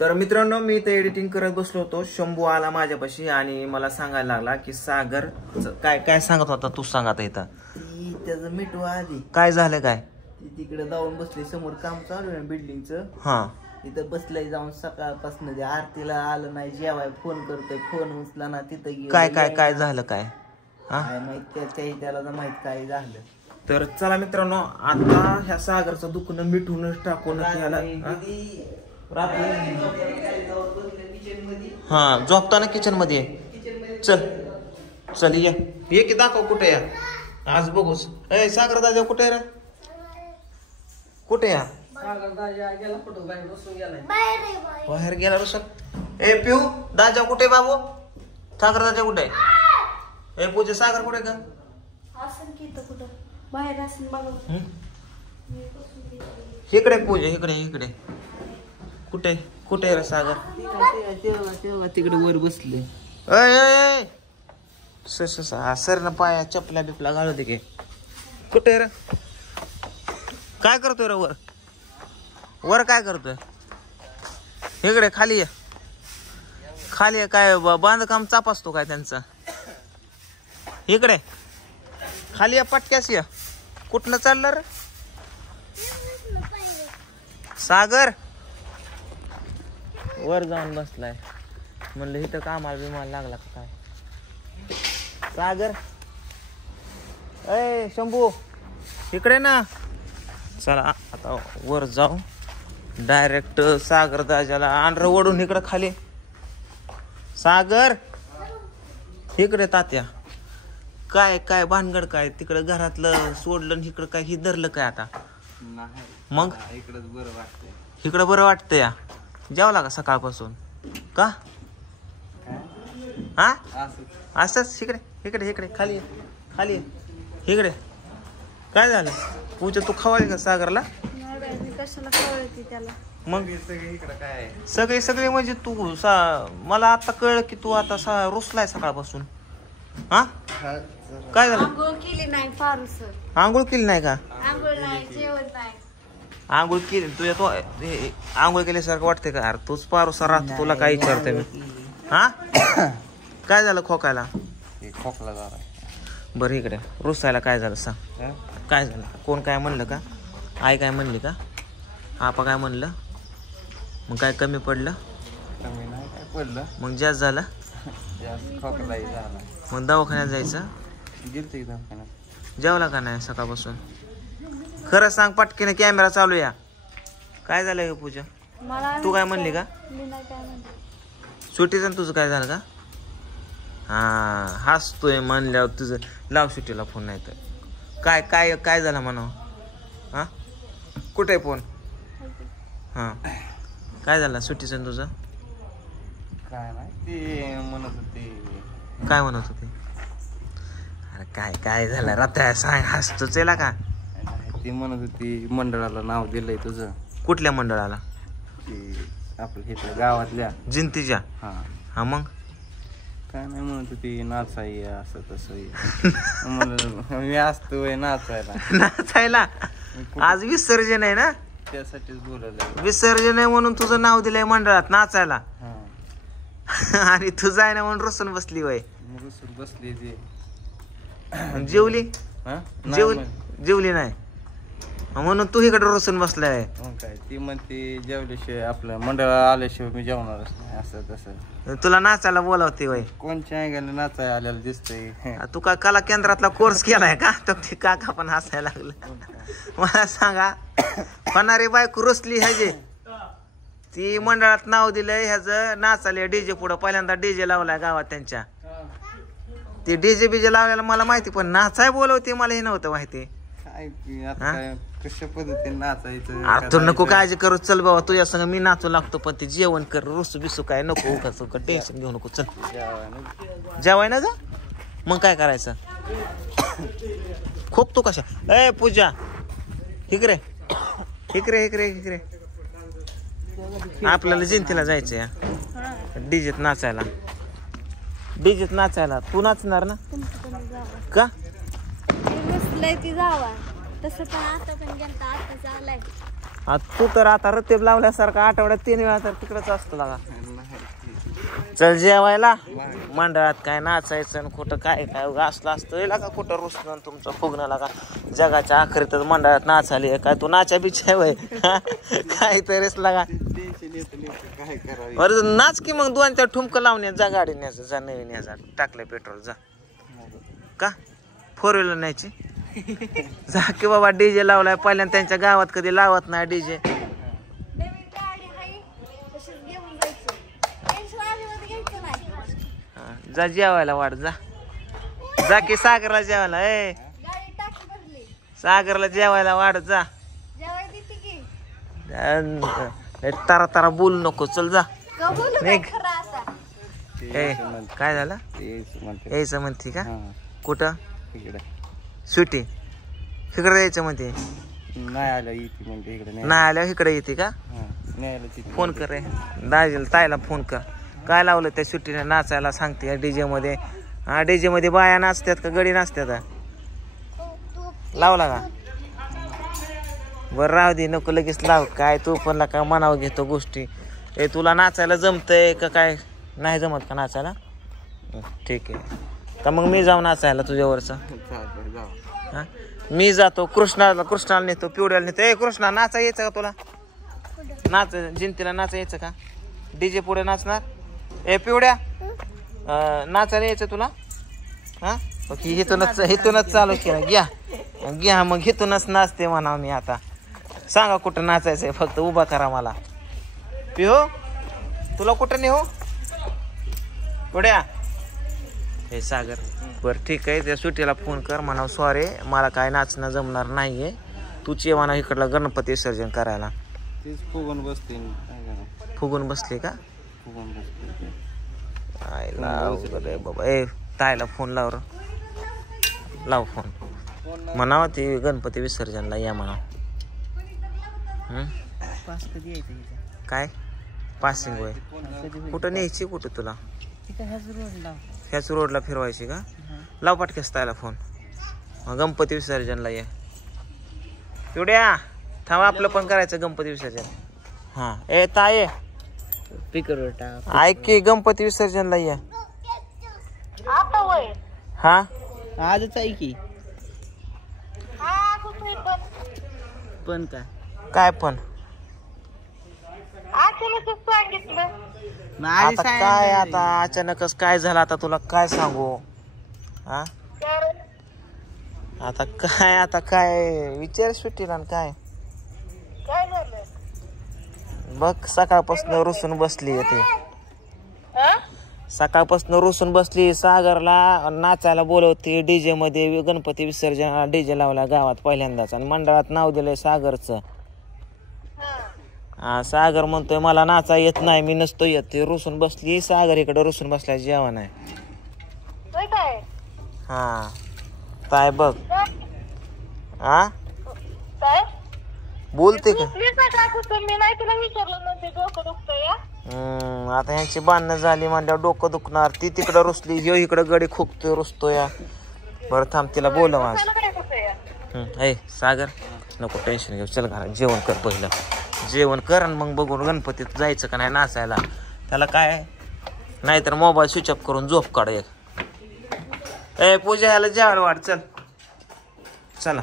तर मित्रांनो, मी इथे एडिटिंग करत बसलो होतो. शंभू आला माझ्यापाशी आणि मला सांगायला लागला की सागर काय काय सांगत होता तू सांग आता. इथं त्याचं मिठवा आधी काय झालं काय तिकडे जाऊन बसले. समोर काम चालू आहे बिल्डिंगचं. हा इथं बसलंय जाऊन सकाळपासून. आरतीला आलं नाही जेवाय फोन करतोय, फोन उचला ना. तिथं गेलं काय काय काय झालं काय काय माहित त्याला माहित काय झालं. तर चला मित्रांनो, आता ह्या सागरचं दुखणं मिठूनच टाकून ह्याला हा झोपताना किचन मध्ये. चल चल ये की दाखव कुठे या आज बघूस. ए सागर दादा कुठे रे, कुठे या? बाहेर गेला रुसन. ए पिऊ दाजा कुठे बाबू? सागर दाजा कुठे? ए पूजा सागर कुठे का? बाहेर असेल बघा. इकडे पूजा इकडे इकडे. कुठे कुठे रे सागर? तिकडे वर बसले. सर ना पाया चपला बिपला घालू दे की. कुठे रे काय करतोय रे वर? वर काय करतोय? इकडे खाली ये. खाली ये. काय बांधकाम चापासतो काय त्यांचा? इकडे खाली या पटक्यास या. कुठनं चाललं रे सागर? वर जाऊन बसलाय. म्हणलं इथं कामाला बिमाला लागला का काय सागर? ए शंभू इकडे ना. चला आता वर जाऊ डायरेक्ट सागर दाजाला आंध्र ओढून इकडे खाली. सागर इकडे तात्या. काय काय भानगड काय? तिकडे घरातलं सोडलं इकडं काय ही धरलं काय आता? मग इकडे बरं वाटतंय. इकडं बरं वाटतं या. जेवला का सकाळपासून का? हा असंच इकडे इकडे इकडे खाली खाली इकडे. काय झालं पूजा? तू खवाळी का सागरला? कशाला कळते त्याला? मग इकडे काय सगळे म्हणजे तू मला आता कळलं की तू आता रुसलाय सकाळपासून. हा काय झालं? आंघोळ केली नाही फारूस. आंघोळ केली नाही का? आंघोळ नाही, जेवण नाही. आंघोळ केली तुझ्या तो आंघोळ केल्यासारखं वाटतंय का? अरे तूच पारुसा राहतो. तुला काय विचारतोय मी? हा काय झालं खोकायला? खोकला झाला. बरं इकडे रुसायला काय झालं सांग. काय झालं? कोण काय म्हणलं का? आई काय म्हणली का? आपा काय म्हणलं? मग काय कमी पडलं? कमी नाही काय पडलं. मग जास्त झालं? जास्त खोकलाही झाला. मग दवाखान्यात जायचं. गेलते की दवाखान्यात. जेवला का नाही सकाळपासून? खरं सांग पटकीने, कॅमेरा चालू या. काय झालंय का पूजा? तू काय म्हणली का? सुट्टीचं तुझं काय झालं का? हा हसतोय म्हणल्यावर तुझं लाव सुट्टीला फोन. नाही तर काय काय काय झालं म्हणावं? हा कुठे फोन? हा काय झालं सुट्टीचं तुझं? काय नाही ते म्हणत होते. काय म्हणत होते? अरे काय काय झालं रात्र सांग. हसतोच याला का? ती म्हणत होती मंडळाला नाव दिलंय तुझं. कुठल्या मंडळाला? ते आपल्या इथल्या गावातल्या जिंतीच्या. हा हा मग काय नाही म्हणत होती नाचाई असं तसं. म्हणलं मी असतोय नाचायला. नाचायला आज विसर्जन आहे ना, त्यासाठीच बोलवलं. विसर्जन आहे म्हणून तुझं नाव दिलंय मंडळात नाचायला. आणि तू जाय ना म्हणून रुसून बसली वय. रुसून बसली ती. जेवली? जेवली नाही म्हणून तू इकडे रुसून बसलाय. काय ती म्हणते जेवल्याशिवाय आपलं मंडळाला आल्याशिवाय मी जेवणारच नाही असं तसं. तुला नाचायला बोलावते वय. कोणच्या अँगलने नाचाय आलेला दिसतंय. तू का कला केंद्रातला कोर्स केलाय का? तर ते काका पण हसायला लागलं. मला सांगा होणारी बायको रुसली ह्याचे. ती मंडळात नाव दिलंय ह्याचं नाचाले डीजे पुढं. पहिल्यांदा डीजे लावलाय गावात त्यांच्या. ते डीजे बीजे लावल्याला मला माहिती, पण नाचाय बोलवते मला हे नव्हतं माहिती. काय कशा पद्धतीने नाचायचं? अरे तू नको काळजी करू. चल बाबा तुझ्या संग मी नाचू लागतो, पण ते जेवण कर. रुसू बिसू काय नको. उगाच टेन्शन घेऊ नको. चल जेवाय ना जा. मग काय करायचं? खोकतो कशा? ए पूजा इकडे इकडे इकडे इकडे. आपल्याला जयंतीला जायचं या डीजेत नाचायला. डीजेत नाचायला तू नाचणार ना का? ती जावा तसं पण आता पण गेलता आता चाललाय. तू तर आता रतीब लावल्यासारखा आठवड्यात 3 वेळा तर तिकडच असतो लागा. चल जेवायला. मंडळात काय नाचायचं आणि कुठं काय काय असलं असतं का कुठं रुसणं तुमचं फुगणं लागा. जगाच्या आखरीतच मंडळात नाचाली काय तू नाचा बिचाय वय काहीतरीच लागा. काय करावं. अरे नाच की मग 2-4 ठुमकं लावण्यात जा. गाडी न्यायचं जा. नवीन याचा टाकलं पेट्रोल जा. का 4 व्हीलर न्यायची जा की बाबा. डीजे लावलाय पहिल्यांदा. त्यांच्या गावात कधी लावत नाही डीजे. नवीन गाडी आहे तशीच घेऊन जायचं. टेन्शन आल्यावर घ्यायचं नाही. जा जेवायला वाढ जा. जा की सागरला जेवायला. गाडी टाकी भरली. सागरला जेवायला वाढ जा. जेवाय देते की. तारा तारा बोलू नको. चल जा. का बोलू काय खरं आता. काय झालं यायचं म्हणते का. कुठं सुटी इकडे यायचं म्हणते. नाही आलं इथे म्हणते इकडे नाही आल्या इकडे येते का. फोन कर रे दाजीला ताईला फोन कर. काय लावलं त्या सुट्टीने नाचायला सांगते डीजे मध्ये. हा डीजे मध्ये बाया नाचतात का गडी नाचतात. लावला का. बरं राहू दे नको लगेच लाव. काय तू पण का मनावर घेतो गोष्टी. तुला नाचायला जमतंय का काय नाही जमत का नाचायला. ठीक आहे तर मग मी जाऊ नाचायला तुझ्यावरचं. हा मी जातो. कृष्णाला नेतो. पिवड्याला नेतो. कृष्णा नाचा यायचं का तुला. नाच जिंतीला नाचा यायचं का. डीजे पुढे नाचणार. पिवड्या नाचायला यायचं तुला. हा हिथूनच चालू केलं. घ्या मग हिथूनच नाचते म्हणा. मी आता सांगा कुठं नाचायचंय फक्त उभा करा मला. पिहो तुला कुठं नेहो पुढ्या. हे सागर बरं ठीक आहे. त्या सुट्टीला फोन कर म्हणावं सॉरी मला काय नाचणं जमणार नाहीये. तूच ये म्हणा इकडला गणपती विसर्जन करायला. फुगून बसते. फुगून बसले का. फुगून बसते. बाबा ताईला फोन लाव फोन म्हणावं ते गणपती विसर्जनला या म्हणावं. काय पासिंग वय कुठं न्यायची कुठं तुला. ह्याच रोडला फिरवायची का. लाव पाटक्यास ताईला फोन. गणपती विसर्जनला ये. एवढ्या थांबा आपलं पण करायचं गणपती विसर्जन. हा ताये ऐक की गणपती विसर्जनला ये. हा आजच आहे की. पण काय पण आता काय आता अचानकच काय झालं आता तुला काय सांगू. हा आता काय विचार सुट्टीला काय बघ. सकाळपासून रुसून बसली ती. सकाळपासून रुसून बसली. सागरला नाचायला बोलवते डीजे मध्ये. गणपती विसर्जन डीजे लावला गावात पहिल्यांदाच आणि मंडळात नाव दिलंय सागरचं. सागर म्हणतोय मला नाचा येत नाही मी नसतो येत. ते रुसून बसली. सागर इकडे रुसून बसल्या जेवण आहे. हा काय बघ. हा बोलते का. आता ह्यांची बांधणं झाली म्हणल्यावर डोकं दुखणार. ती तिकडं रुसली ह्यो इकडं गडी खोकतोय रुसतोय. बरं थांब तिला बोलव आज. सागर नको टेन्शन घेऊ. चल घरात जेवण कर. पहिलं जेवण कर आणि मग बघून गणपतीत जायचं का नाही नाचायला. त्याला काय नाहीतर मोबाईल स्विच ऑफ करून झोप काढ. पूजा ह्याला जेवायला वाट. चल चला.